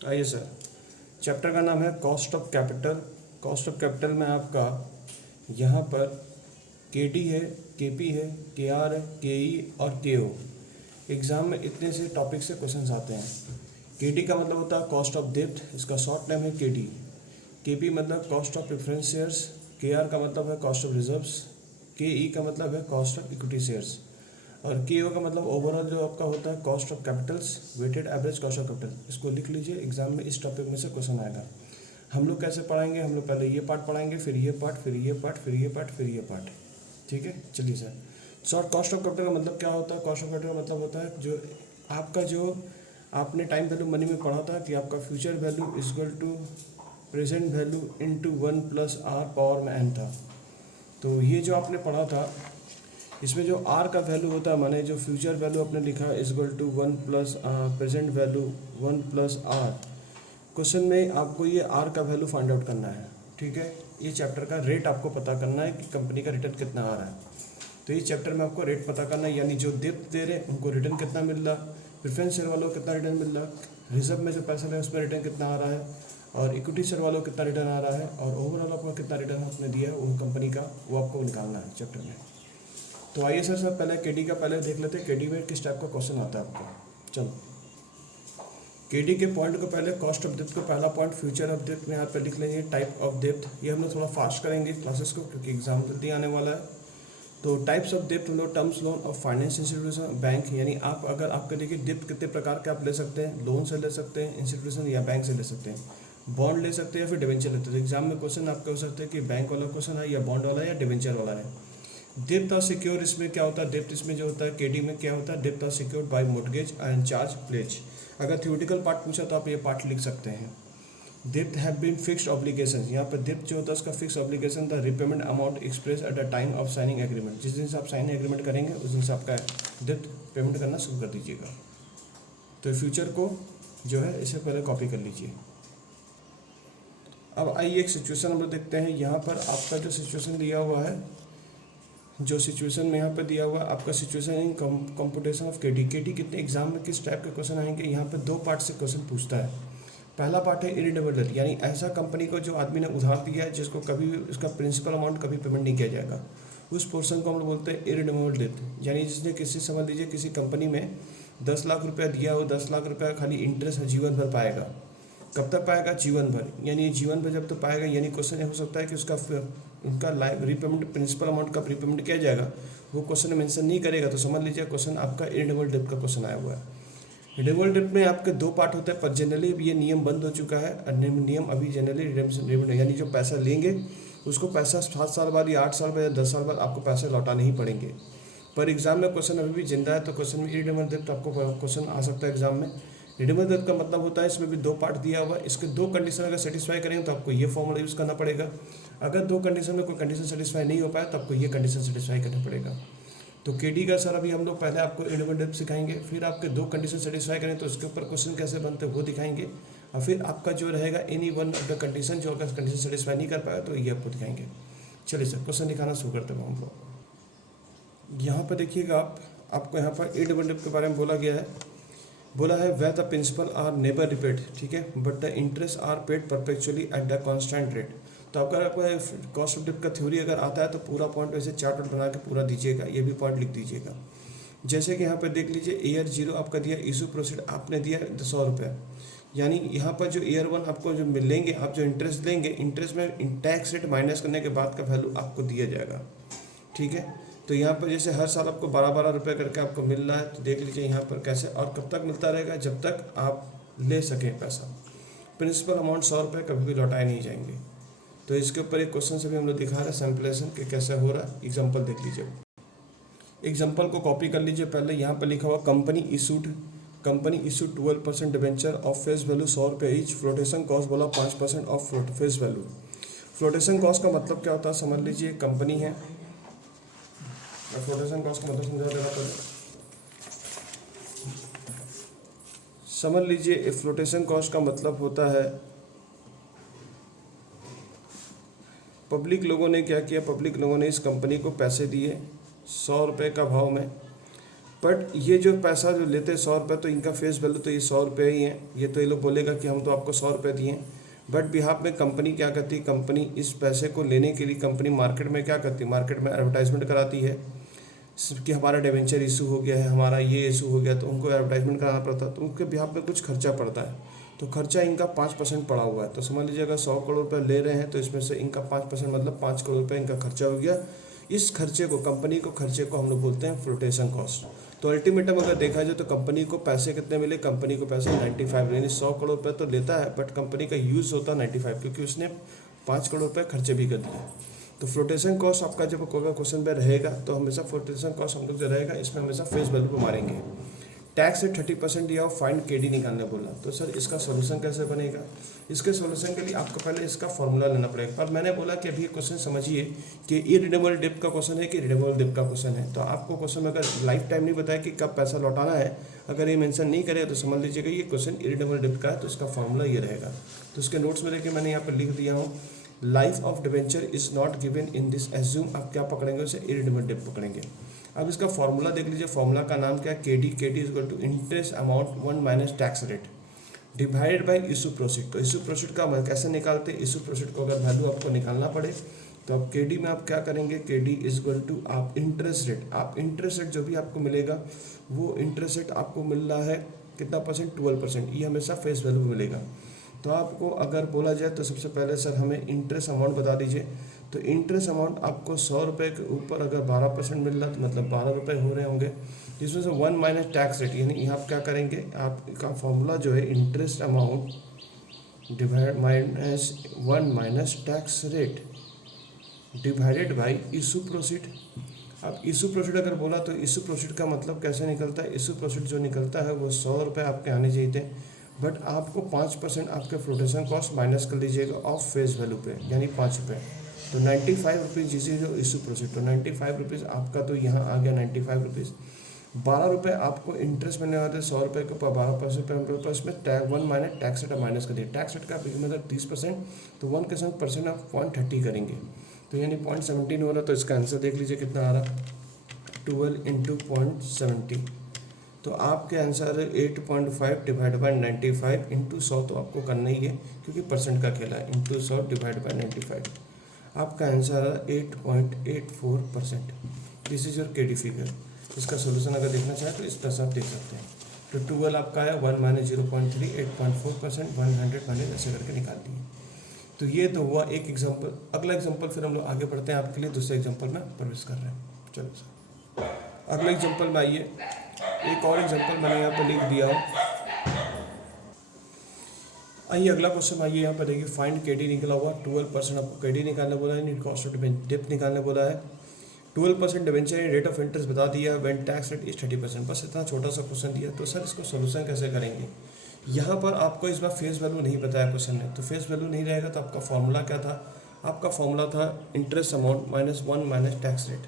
आइए sir, chapter का नाम है cost of capital. Cost of capital में आपका यहाँ पर के डी है, के पी है, के आर है, के ई और के ओ। एग्ज़ाम में इतने से टॉपिक से क्वेश्चंस आते हैं। के डी का मतलब होता है कॉस्ट ऑफ डेब्ट, इसका शॉर्ट नेम है के डी। के पी मतलब कॉस्ट ऑफ प्रेफरेंस शेयर्स, के आर का मतलब है कॉस्ट ऑफ रिजर्व्स, के ई का मतलब है कॉस्ट ऑफ इक्विटी शेयर्स और के ओ का मतलब ओवरऑल जो आपका होता है cost of capitals, weighted average cost of capital. इसको लिख लीजिए, एग्जाम में इस टॉपिक में से क्वेश्चन आएगा। हम लोग कैसे पढ़ाएंगे, हम लोग पहले ये पार्ट पढ़ाएंगे, फिर ये पार्ट, फिर ये पार्ट, फिर ये पार्ट, फिर ये पार्ट। ठीक है, चलिए sir. Short cost of capital का मतलब क्या होता है? कॉस्ट ऑफ कैपिटल का मतलब होता है जो आपने टाइम वैल्यू मनी में पढ़ा था कि आपका future value equal to present value into 1 + r power में n था। तो ये जो आपने पढ़ा था, इसमें जो r का वैल्यू होता है, माने जो फ्यूचर वैल्यू आपने लिखा है equal to 1 + present value 1 + r। Question में आपको ये r का वैल्यू फाइंड आउट करना है। ठीक है, ये चैप्टर का रेट आपको पता करना है कि कंपनी का रिटर्न कितना आ रहा है। तो इस चैप्टर में आपको रेट पता करना है, यानी जो डेप्थ दे रहे हैं उनको रिटर्न कितना मिल रहा, प्रेफरेंस शेयर वालों को कितना रिटर्न मिल रहा, रिजर्व में जो पैसा है उसमें रिटर्न कितना आ रहा है, और इक्विटी शेयर वालों को कितना रिटर्न आ रहा है, और ओवरऑल आपको कितना रिटर्न आपने दिया है उन कंपनी का, वो आपको निकालना है चैप्टर में। तो आइए सर पहले केडी का पहले देख लेते हैं, केडी में किस टाइप का क्वेश्चन आता है आपको। चलो, केडी के पॉइंट को पहले कॉस्ट ऑफ डेप्थ को पहला पॉइंट फ्यूचर ऑफ डेप्थ में यहाँ पर लिख लेंगे। टाइप ऑफ डेप्थ ये हम लोग थोड़ा फास्ट करेंगे क्लासेस को, क्योंकि एग्जाम जल्दी आने वाला है। तो टाइप्स ऑफ डेप्ट हम लोग टर्म्स लोन और फाइनेंस इंस्टीट्यूशन बैंक, यानी आप अगर आपके देखिए डेप्ट कितने प्रकार के आप ले सकते हैं, लोन से ले सकते हैं, इंस्टीट्यूशन या बैंक से ले सकते हैं, बॉन्ड ले सकते हैं या फिर डिवेंचर लेते हैं। तो एग्जाम में क्वेश्चन आपके हो सकते हैं कि बैंक वाला क्वेश्चन है या बॉन्ड वाला है या डिवेंचर वाला है। डेप्थ और सिक्योर इसमें क्या होता है, डेप्थ इसमें जो होता है केडी में क्या होता है, डेप्थ और secured by mortgage and charge pledge. अगर थ्योरेटिकल पार्ट पूछा तो आप ये पार्ट लिख सकते हैं। डेप्थ हैव बीन फिक्स्ड ऑब्लिगेशन, यहाँ पर डेप्थ जो होता है उसका फिक्स ऑब्लिगेशन था, repayment amount express at the time of signing agreement. जिस दिन से आप साइनिंग एग्रीमेंट करेंगे उस दिन से आपका डेप्थ पेमेंट करना शुरू कर दीजिएगा। तो फ्यूचर को जो है इसे पहले कॉपी कर लीजिए। अब आइए एक सिचुएशन हम लोग देखते हैं। यहाँ पर आपका जो सिचुएशन दिया हुआ है, जो सिचुएशन में यहाँ पर दिया हुआ है आपका situation in computation of KD. KD कितने एग्जाम में किस टाइप के क्वेश्चन आएंगे, यहाँ पर दो पार्ट से क्वेश्चन पूछता है। पहला पार्ट है इरिडेबल डेट, यानी ऐसा कंपनी को जो आदमी ने उधार दिया है जिसको कभी भी उसका प्रिंसिपल अमाउंट कभी पेमेंट नहीं किया जाएगा, उस पोर्शन को हम लोग बोलते हैं इरिडेबल डेट। यानी जिसने किसी समझ लीजिए किसी कंपनी में 10 लाख रुपया दिया हो, 10 लाख रुपया खाली इंटरेस्ट जीवन भर पाएगा। कब तक पाएगा? जीवन भर। यानी जीवन भर जब तक पाएगा, यानी क्वेश्चन ये हो सकता है कि उसका उनका लाइफ रीपेमेंट प्रिंसिपल अमाउंट कब रीपेमेंट किया जाएगा वो क्वेश्चन मेंशन नहीं करेगा, तो समझ लीजिए क्वेश्चन आपका इरिडेबल डेट का क्वेश्चन आया हुआ है। रिडेबल डेट में आपके दो पार्ट होते हैं, पर जनरली ये नियम बंद हो चुका है। नियम अभी जनरली रिडेम्पशन, यानी जो पैसा लेंगे उसको पैसा 7 साल बाद या 8 साल बाद या 10 साल बाद आपको पैसे लौटाने ही पड़ेंगे। पर एग्जाम में क्वेश्चन अभी भी जिंदा है, तो क्वेश्चन में इरिडेबल डेट आपको क्वेश्चन आ सकता है एग्जाम में। रिडेबल डेट का मतलब होता है इसमें भी दो पार्ट दिया हुआ है, इसके दो कंडीशन अगर सेटिस्फाई करेंगे तो आपको ये फॉर्मूला यूज़ करना पड़ेगा। अगर दो कंडीशन में कोई कंडीशन सेटिस्फाई नहीं हो पाया तो आपको ये कंडीशन सेटिस्फाई करना पड़ेगा। तो केडी का सर अभी हम लोग पहले आपको इरिडेबल डेट सिखाएंगे, फिर आपके दो कंडीशन सेटिस्फाई करें तो उसके ऊपर क्वेश्चन कैसे बनते हैं वो दिखाएंगे, और फिर आपका जो रहेगा any one of the condition, जो अगर कंडीशन सेटिस्फाई नहीं कर पाया तो ये आपको दिखाएंगे। चलिए सर क्वेश्चन दिखाना शुरू करते हैं हम लोग। यहाँ पर देखिएगा आपको यहाँ पर इरिडेबल डेट के बारे में बोला गया है। बोला है where the principal are never repaid, ठीक है, but the interest are paid perpetually at the constant rate. तो अगर आपको कॉस्ट ऑफ डेप्ट का थ्योरी अगर आता है तो पूरा पॉइंट वैसे चार्ट बना के पूरा दीजिएगा, ये भी पॉइंट लिख दीजिएगा। जैसे कि यहाँ पर देख लीजिए ईयर 0 आपका दिया, इशू प्रोसीड आपने दिया 100 रुपये, यानी यहाँ पर जो ईयर 1 आपको जो मिलेंगे, आप जो इंटरेस्ट लेंगे, इंटरेस्ट में टैक्स रेट माइनस करने के बाद का वैल्यू आपको दिया जाएगा। ठीक है, तो यहाँ पर जैसे हर साल आपको 12-12 रुपये करके आपको मिल रहा है, तो देख लीजिए यहाँ पर कैसे, और कब तक मिलता रहेगा, जब तक आप ले सकें पैसा। प्रिंसिपल अमाउंट 100 रुपये कभी भी लौटाए नहीं जाएंगे। तो इसके ऊपर एक क्वेश्चन से भी हम लोग दिखा रहे हैं सैम्पलेशन के कैसे हो रहा है। एग्जाम्पल देख लीजिए, एग्जाम्पल को कॉपी कर लीजिए। पहले यहाँ पर लिखा हुआ company issued 12% debenture of face value 100 रुपये ईच, फ्लोटेशन कॉस्ट बोला 5% of face value. Flotation cost का मतलब क्या होता है समझ लीजिए, कंपनी है, फ्लोटेशन कॉस्ट का मतलब समझा देना पड़ेगा। समझ लीजिए फ्लोटेशन कॉस्ट का मतलब होता है पब्लिक लोगों ने क्या किया, पब्लिक लोगों ने इस कंपनी को पैसे दिए 100 रुपये का भाव में, बट ये जो पैसा जो लेते हैं 100 रुपये, तो इनका फेस वैल्यू तो ये 100 रुपये ही है। ये तो ये लोग बोलेगा कि हम तो आपको 100 रुपये दिए, बट बिहाफ में कंपनी क्या करती है, कंपनी इस पैसे को लेने के लिए कंपनी मार्केट में क्या करती है, मार्केट में एडवर्टाइजमेंट कराती है कि हमारा डिवेंचर इशू हो गया है, हमारा ये इशू हो गया, तो उनको एडवर्टाइजमेंट कराना पड़ता है, तो उनके बिहाफ में कुछ खर्चा पड़ता है। तो खर्चा इनका 5% पड़ा हुआ है। तो समझ लीजिए अगर 100 करोड़ रुपये ले रहे हैं तो इसमें से इनका 5% मतलब 5 करोड़ रुपये इनका खर्चा हो गया। इस खर्चे को, कंपनी को खर्चे को हम लोग बोलते हैं फ्लोटेशन कॉस्ट। तो अल्टीमेटम अगर देखा जाए तो कंपनी को पैसे कितने मिले, कंपनी को पैसे 95, यानी 100 करोड़ रुपये तो लेता है, बट कंपनी का यूज़ होता है 95, क्योंकि उसने 5 करोड़ रुपये खर्चे भी कर दिए। तो फ्लोटेशन कॉस्ट आपका जब क्वेश्चन पे रहेगा तो हमेशा फ्लोटेशन कॉस्ट हम लोग जो रहेगा इसमें हमेशा फेस वैल्यू पे मारेंगे। टैक्स से 30% दिया और फाइंड केडी निकालने बोला, तो सर इसका सॉल्यूशन कैसे बनेगा। इसके सॉल्यूशन के लिए आपको पहले इसका फॉर्मूला लेना पड़ेगा। पर मैंने बोला कि अभी क्वेश्चन समझिए कि इरिडेबल डेब्ट का क्वेश्चन है कि रिडेबल डेब्ट का क्वेश्चन है। तो आपको क्वेश्चन में अगर लाइफ टाइम नहीं बताया कि कब पैसा लौटाना है, अगर ये मेंशन नहीं करेगा तो समझ लीजिएगा ये क्वेश्चन इरिडेबल डेब्ट का है, तो इसका फॉर्मूला ये रहेगा। तो इसके नोट्स में देखिए मैंने यहाँ पर लिख दिया हूँ, life of debenture is not given in this assume. आप क्या पकड़ेंगे, उसे इरिडेबल डेब्ट पकड़ेंगे। अब इसका फॉर्मूला देख लीजिए, फॉर्मूला का नाम क्या है, KD. KD is equal to interest amount 1 minus tax rate divided by issue proceed. तो इशू प्रोसीड का कैसे निकालते हैं, इशू प्रोसीड को अगर वैल्यू आपको निकालना पड़े तो आप केडी में आप क्या करेंगे, केडी इज इक्वल टू आप इंटरेस्ट रेट, आप इंटरेस्ट रेट जो भी आपको मिलेगा वो इंटरेस्ट रेट आपको मिल रहा है कितना परसेंट, 12%। ये हमेशा फेस वैल्यू मिलेगा। तो आपको अगर बोला जाए तो सबसे पहले सर हमें इंटरेस्ट अमाउंट बता दीजिए। तो इंटरेस्ट अमाउंट आपको 100 रुपये के ऊपर अगर 12% मिल रहा तो मतलब 12 रुपये हो रहे होंगे, जिसमें से 1 माइनस टैक्स रेट, यानी यहाँ आप क्या करेंगे, आपका फॉर्मूला जो है interest amount divide minus 1 minus tax rate divided by issue proceed. अब इशू प्रोसीड अगर बोला तो इशू प्रोसीड का मतलब कैसे निकलता है, इशू प्रोसीड जो निकलता है वो 100 रुपये आपके आने चाहिए थे, बट आपको 5% आपके फ्लोटेशन कॉस्ट माइनस कर लीजिएगा ऑफ फेस वैल्यू पे, यानी 5 रुपये। तो 95 रुपीज़ जिसे जो इशू प्रोसीड, तो 95 रुपीज़ आपका तो यहाँ आ गया 95 रुपीज़। 12 रुपये आपको इंटरेस्ट मिलने वाले 100 रुपये के ऊपर 12% रुपये उसमें 1 माइनस टैक्स रेट माइनस कर दिया। टैक्स रेट का मतलब 30%, तो 1% आप 0.30 करेंगे, तो यानी 0.17 हो रहा। तो इसका आंसर देख लीजिए कितना आ रहा, 12 इंटू 0.70। तो आपके आंसर 8.5 डिवाइड बाई 95 इंटू 100, तो आपको करना ही है क्योंकि परसेंट का खेला है, इंटू 100 डिवाइड बाई 95। आपका आंसर है 8.84%। This is your KD figure. इसका सोल्यूशन अगर देखना चाहें तो इस तरह से आप देख सकते हैं। तो 12 आपका है 1 माइनस 0.3, 8.4%, 100 माइनस ऐसे करके निकाल दिए। तो ये तो हुआ एक एग्जाम्पल। अगला एग्जाम्पल फिर हम लोग आगे बढ़ते हैं आपके लिए, दूसरे एग्जाम्पल में प्रवेश कर रहे हैं। चलो सर अगले एग्जाम्पल में आइए। एक और एग्जाम्पल मैंने यहाँ पर लिख दिया हूँ। आइए अगला क्वेश्चन आइए यहाँ पर देखिए, फाइंड केडी निकला हुआ 12%। आपको केडी निकालने बोला है, कॉस्ट ऑफ डेप्थ निकालने बोला है। 12% डिवेंचर रेट ऑफ इंटरेस्ट बता दिया, व्हेन टैक्स रेट इज 30%। बस इतना छोटा सा क्वेश्चन दिया। तो सर इसको सोल्यूशन कैसे करेंगे। यहाँ पर आपको इस बार फेस वैल्यू नहीं बताया क्वेश्चन में, तो फेस वैल्यू नहीं रहेगा तो आपका फॉर्मूला क्या था, आपका फॉर्मूला था interest amount minus 1 minus tax rate.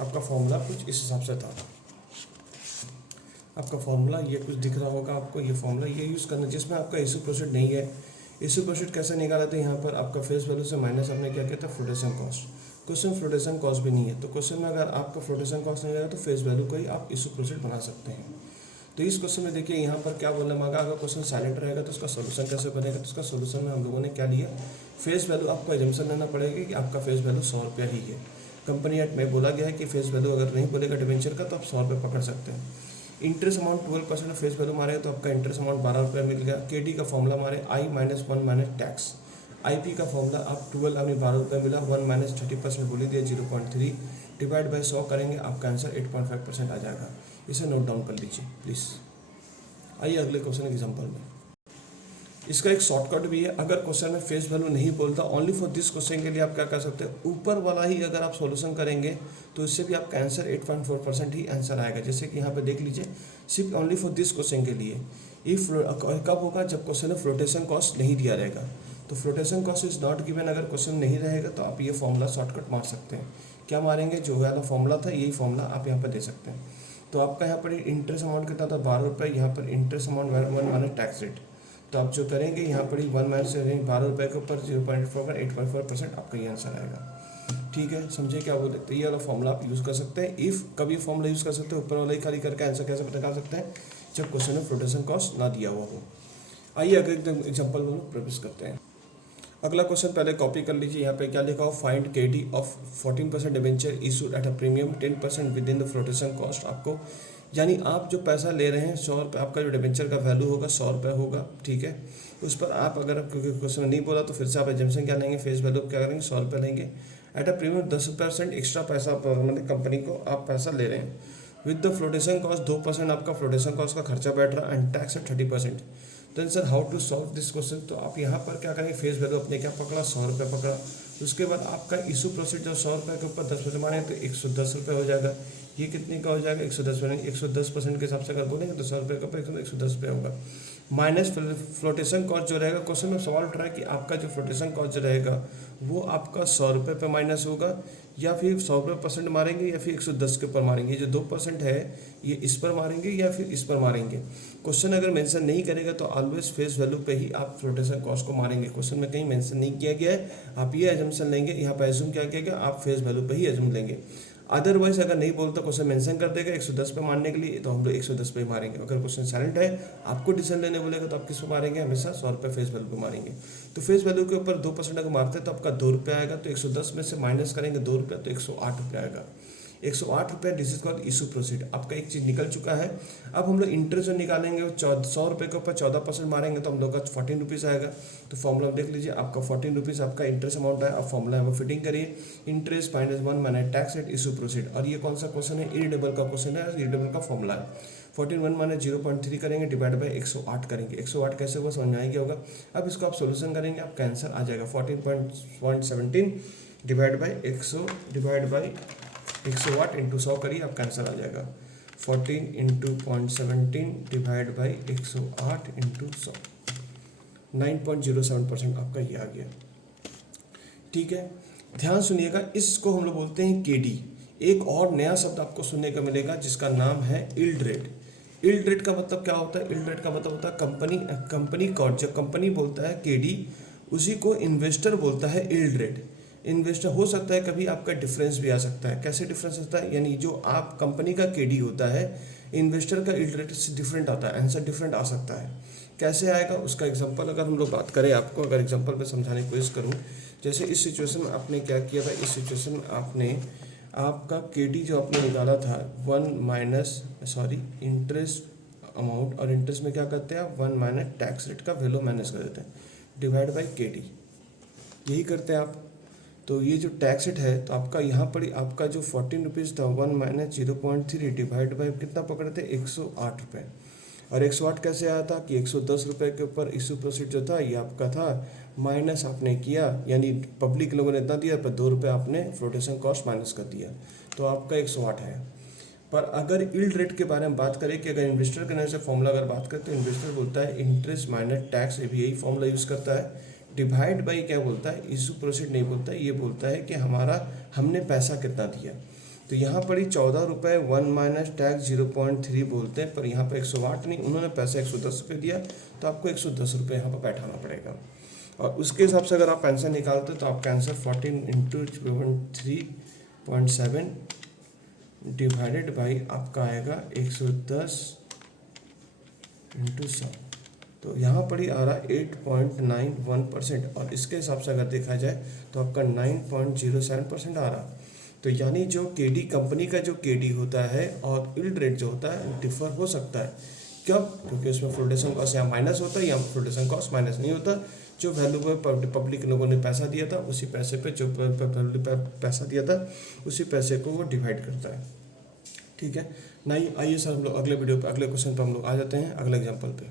आपका फॉर्मूला कुछ इस हिसाब से था। आपका फॉर्मूला ये कुछ दिख रहा होगा आपको, ये फॉर्मूला ये यूज़ करना, जिसमें आपका इशू प्रोसीड नहीं है। इशू प्रोसीड कैसे निकाला था, यहाँ पर आपका फेस वैल्यू से माइनस आपने क्या किया था, flotation cost. Question flotation cost भी नहीं है, तो क्वेश्चन में अगर आपका फ्लोटेशन कॉस्ट नहीं रहेगा तो फेस वैल्यू को ही आप इशू प्रोसीड बना सकते हैं। तो इस क्वेश्चन में देखिए यहाँ पर क्या बोलना मांगा, अगर क्वेश्चन साइलेंट रहेगा तो उसका सोल्यूशन कैसे बनेगा। तो उसका सोल्यूशन में हम लोगों ने क्या लिया, फेस वैल्यू आपको एजम्पशन लेना पड़ेगा कि आपका फेस वैल्यू 100 रुपया ही है। कंपनी एक्ट में बोला गया है कि फेस वैल्यू अगर नहीं बोलेगा डिवेंचर का तो आप 100 रुपये पकड़ सकते हैं। इंटरेस्ट अमाउंट 12% फेस वैल्यू मारे तो आपका इंटरेस्ट अमाउंट 12 रुपये मिल गया। केडी का फॉर्मूला मारे आई माइनस 1 माइनस टैक्स। आईपी का फॉर्मूला आप 12 आपने 12 रुपये मिला, 1 माइनस 30% बोली दिया 0.3 डिवाइड बाई 100 करेंगे, आपका आंसर 8.5% आ जाएगा। इसे नोट डाउन कर लीजिए प्लीज़। आइए अगले क्वेश्चन एग्जाम्पल में। इसका एक शॉर्टकट भी है, अगर क्वेश्चन में फेस वैल्यू नहीं बोलता, ओनली फॉर दिस क्वेश्चन के लिए आप क्या कर सकते हैं, ऊपर वाला ही अगर आप सॉल्यूशन करेंगे तो इससे भी आपका आंसर 8.4% ही आंसर आएगा। जैसे कि यहाँ पे देख लीजिए, सिर्फ ओनली फॉर दिस क्वेश्चन के लिए इफ कब होगा, जब क्वेश्चन में फ्लोटेशन कॉस्ट नहीं दिया रहेगा। तो flotation cost is not given, अगर क्वेश्चन नहीं रहेगा तो आप ये फॉर्मूला शॉर्टकट मार सकते हैं। क्या मारेंगे, जो वाला फॉर्मूला था यही फॉर्मूला आप यहाँ पर दे सकते हैं। तो आपका यहाँ पर इंटरेस्ट अमाउंट कितना था, 12 रुपये। यहाँ पर interest amount 1 minus tax rate, तो आप जो करेंगे यहाँ पर ही 1 माइनस 12 रुपये के ऊपर 0.4 8.4% आपका ये आंसर आएगा। ठीक है, समझे क्या बोल सकते हैं, ये वाला फॉर्मूला आप यूज़ कर सकते हैं। इफ़ कभी फॉर्मूला यूज़ कर सकते हैं, ऊपर वाला ही खाली करके आंसर कैसे निकाल सकते हैं जब क्वेश्चन में फ्लोटेशन कॉस्ट ना दिया हुआ हो। आइए अगले एग्जाम्पल हम लोग प्रैक्टिस करते हैं। अगला क्वेश्चन पहले कॉपी कर लीजिए। यहाँ पे क्या लिखा हो, find KD of 14% debenture issued at a premium 10% with in the flotation cost. आपको यानी आप जो पैसा ले रहे हैं 100 रुपये, आपका जो डिबेंचर का वैल्यू होगा 100 रुपये होगा, ठीक है। उस पर आप अगर क्योंकि क्वेश्चन में नहीं बोला तो फिर से आप एजम्पशन क्या लेंगे, फेस वैल्यू क्या करेंगे, 100 रुपये लेंगे। एट अ प्रीमियम 10% एक्स्ट्रा पैसा मतलब कंपनी को आप पैसा ले रहे हैं। विद द फ्लोटेशन कॉस्ट 2% आपका फ्लोटेशन कॉस्ट का खर्चा बैठ रहा है एंड टैक्स है 30%। Then sir how to solve this question. तो आप यहाँ पर क्या करेंगे, फेस वैल्यू अपने क्या पकड़ा, 100 रुपये पकड़ा। उसके बाद आपका इशू प्रोसीड जब 100 रुपये के ऊपर 10% माने तो 110 रुपये हो जाएगा। ये कितने का हो जाएगा, 110% के हिसाब से अगर बोलेंगे तो 100 रुपये का ऊपर 110 रुपये होगा। माइनस फ्लोटेशन कॉस्ट जो रहेगा, क्वेश्चन में सवाल उठ रहा है कि आपका जो फ्लोटेशन कॉस्ट जो रहेगा वो आपका 100 रुपये पे माइनस होगा या फिर 100% मारेंगे या फिर 110 के ऊपर मारेंगे। ये जो 2% है ये इस पर मारेंगे या फिर इस पर मारेंगे। क्वेश्चन अगर मेंशन नहीं करेगा तो ऑलवेज फेस वैल्यू पे ही आप फ्लोटेशन कॉस्ट को मारेंगे। क्वेश्चन में कहीं मेंशन नहीं किया गया है, आप ये एजम्पशन लेंगे, यहाँ पर एज्यूम क्या किया गया, आप फेस वैल्यू पे ही एज्यूम लेंगे। अदरवाइज अगर नहीं बोलता क्वेश्चन मेंशन कर देगा 110 पे मारने के लिए तो हम लोग 110 पे ही मारेंगे। अगर क्वेश्चन साइलेंट है, आपको डिसीजन लेने बोलेगा तो आप किस पे मारेंगे, हमेशा 100 रुपये फेस वैल्यू पे मारेंगे। तो फेस वैल्यू के ऊपर 2% अगर मारते हैं तो आपका 2 रुपये आएगा, तो 110 में से माइनस करेंगे 2 रुपये तो 108 रुपये आएगा। 108 रुपये, this is called issue proceed. आपका एक चीज़ निकल चुका है। अब हम लोग इंटरेस्ट जो निकालेंगे 100 रुपये के ऊपर 14% मारेंगे तो हम लोग का 14 रुपीज़ आएगा। तो फॉर्मूला देख लीजिए, आपका 14 रुपीज़ आपका इंटरेस्ट अमाउंट है। आप फॉर्मूला है वो फिटिंग करिए, interest minus 1 minus tax at issue proceed. और ये कौन सा क्वेश्चन है, इरिडेबल का क्वेश्चन है, इरिडेबल का फॉर्मूला है। 14 माइनस 0.3 करेंगे डिवाइड बाई 108 करेंगे। 108 कैसे हुआ समझ में आएगा होगा। अब इसको आप सोल्यूशन करेंगे, आपका आंसर आ जाएगा 14.17 डिवाइड बाई 108 इंटू 100 करिए, आपका आंसर आ जाएगा 14 इंटू 0.17 डिवाइड बाई 108 इंटू 100, 9.07% आपका ये आ गया। ठीक है, ध्यान सुनिएगा, इसको हम लोग बोलते हैं केडी। एक और नया शब्द आपको सुनने को मिलेगा जिसका नाम है यील्ड रेट। यील्ड रेट का मतलब क्या होता है, यील्ड रेट का मतलब होता है कंपनी कॉस्ट। जब कंपनी बोलता है केडी, उसी को इन्वेस्टर बोलता है यील्ड रेट। इन्वेस्टर हो सकता है कभी आपका डिफरेंस भी आ सकता है। कैसे डिफरेंस होता है, यानी जो आप कंपनी का केडी होता है, इन्वेस्टर का यील्ड रेट से डिफरेंट आता है, आंसर डिफरेंट आ सकता है। कैसे आएगा उसका एग्जांपल अगर हम लोग बात करें, आपको अगर एग्जांपल में समझाने की कोशिश करूं, जैसे इस सिचुएशन में आपने क्या किया था, इस सिचुएशन में आपने आपका केडी जो आपने निकाला था इंटरेस्ट अमाउंट, और इंटरेस्ट में क्या करते हैं आप 1 माइनस टैक्स रेट का वैल्यू माइनस कर देते हैं डिवाइड बाई केडी, यही करते हैं आप। तो ये जो टैक्स रेट है तो आपका यहाँ पर आपका जो 14 रुपीज़ था 1 माइनस 0.3 डिवाइड बाई कितना पकड़े थे 108 रुपये। और 108 कैसे आया था कि 110 रुपये के ऊपर इशू प्रोसीड जो था ये आपका था, माइनस आपने किया, यानी पब्लिक लोगों ने इतना दिया पर 2 रुपये आपने फ्लोटेशन कॉस्ट माइनस कर दिया, तो आपका 108 है। पर अगर यील्ड रेट के बारे में बात करें कि अगर इन्वेस्टर के नाम से फॉर्मूला अगर बात करें तो इन्वेस्टर बोलता है इंटरेस्ट माइनस टैक्स, भी यही फॉर्मूला यूज़ करता है। डिवाइड बाई क्या बोलता है, इशू प्रोसीड नहीं बोलता है, ये बोलता है कि हमने पैसा कितना दिया। तो यहाँ पर ही 14 रुपये 1 माइनस टैक्स 0.3 बोलते हैं, पर यहाँ पर 108 नहीं, उन्होंने पैसा 110 रुपये दिया, तो आपको 110 रुपये यहाँ पर बैठाना पड़ेगा। और उसके हिसाब से अगर आप आंसर निकालते तो आपका आंसर 14 इंटू 3.7 डिवाइडेड बाई आपका आएगा 110 इंटू 100, तो यहाँ पर ही आ रहा 8.91%। और इसके हिसाब से अगर देखा जाए तो आपका 9.07% आ रहा। तो यानी जो केडी कंपनी का जो केडी होता है और यील्ड रेट जो होता है डिफर हो सकता है। कब? क्योंकि उसमें फ्लोटेशन कॉस्ट यहाँ माइनस होता है, यहाँ फ्लोटेशन कॉस्ट माइनस नहीं होता। जो वैल्यू पर पब्लिक लोगों ने पैसा दिया था उसी पैसे पे जो पैसा दिया था उसी पैसे को वो डिवाइड करता है। ठीक है, नहीं आइए सर हम लोग अगले वीडियो पे अगले क्वेश्चन पे हम लोग आ जाते हैं, अगले एग्जाम्पल पे।